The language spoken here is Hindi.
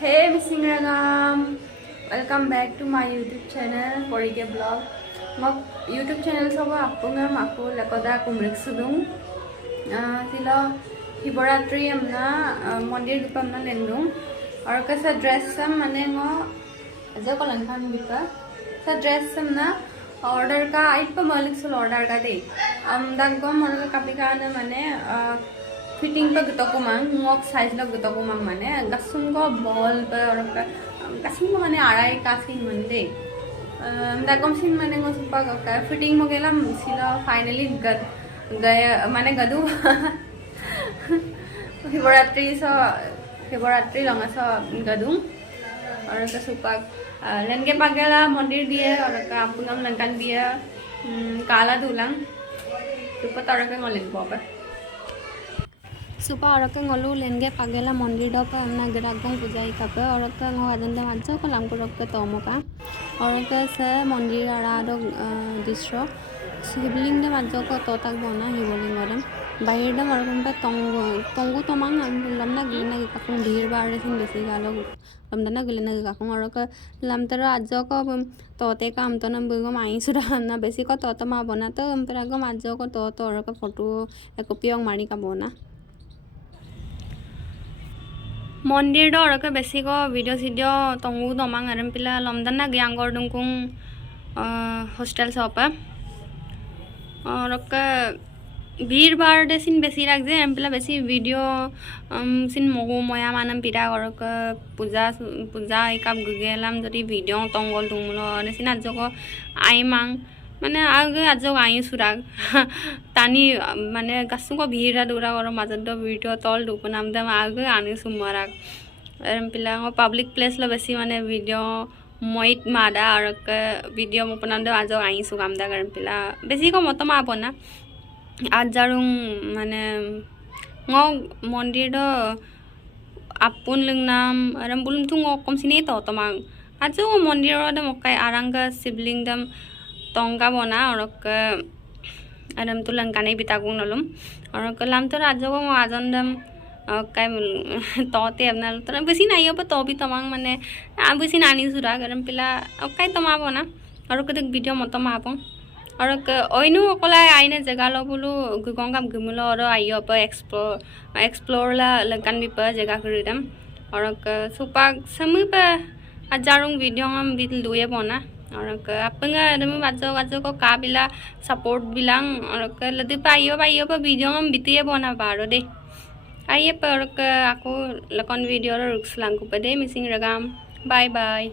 Hey missing ragam, welcome back to my YouTube channel Koribo blog. Mok YouTube channel sobo apunga maku lakoda kumrik sudung. Silo hiboratrir amna mondir dupam na lendung. Aur kasa dress sam mane ngo aja ko langkhan bipa. Sa dress sam na order ka ait pa malik sul order ka de. Dan ko mon ka kapika na mane fitting पर गतको मांग ngok size ला गतको मांग माने गसुम को बॉल पर और गसुम माने आड़ाई कासिन मंदे दाकम सिन माने ngo सुपा का फिटिंग मगेला सिला फाइनली गया माने गदु हिबोरात्रि लंगा सा गदु और का सुपा लनके पागेला मंदिर दिए और का अपुनम लंकन दिए काला दुलंग सुपा तरके ngolin boba Supa orang ngolu lenge pagela mondir dopa amna geragong pujai kape orang ke ngawadanda manca ko lampu rok tomo ka orang ke se mondir ara do distro sibling de manca ko totak bona hiboling orang bayar da orang pe tonggu tomang lamna gilna kakung dhir bar sin besi galo lamdana gilna kakung orang ke lamtara ajo ko tote ka am to nam bugo mai sura na besi ko toto ma bona to ampera go ajo ko toto orang ke photo ekopiong mari ka bona मंदिर दो और के बेसी को वीडियो तंगु दमांग आरम पिला लमदना ग्यांगोर दुंकुंग हॉस्टल सपा और के भीड़ भाड़ दे सिन बेसी राख जे आरम पिला बेसी वीडियो सिन मगु मया मानम पिरा और के पूजा एकाप गुगेलाम जदी वीडियो तंगल दुमुलो ने सिन आजो को आइमांग माने आगे आजो आई सुराग तानी माने गासु को भीड़ा दूरा और मजद दो वीडियो तल दुपनाम दम आगे आने सुमराग एरम पिला पब्लिक प्लेस लो बेसी माने वीडियो मोइट मादा और के वीडियो मपनाम दो आजो आई सुगाम दा एरम पिला बेसी को मतमा आपना आज जारुं माने ngo mondir do apun lengnam aram bulum tu ngo komsini to tomang ajo mondir do mokai aranga sibling dam tongga bona और आराम तो लंकाने बितागुं नलुम और कलाम तो राजो को आजंदम काय तोते अपना तो बेसी नाइयो पर तो भी तमांग माने बेसी नानी सुरा गरम पिला काय तमा बना और कदक वीडियो मत मापं और ओइनु ओकला आइने जगह लो बुलु गंगाम गमुलो और आइयो पर एक्सप्लोर ला लंकान भी पर जगह करिदम और सुपा समय पर अजारुं वीडियो हम बिल दुए बना और अपंगा दम बाजो को का बिला सपोर्ट बिलांग और लदि पाइयो पर वीडियो हम बितिए बना पारो दे आइए पर आको लकन वीडियो रुक्स लांगु पदे मिसिंग रगाम बाय बाय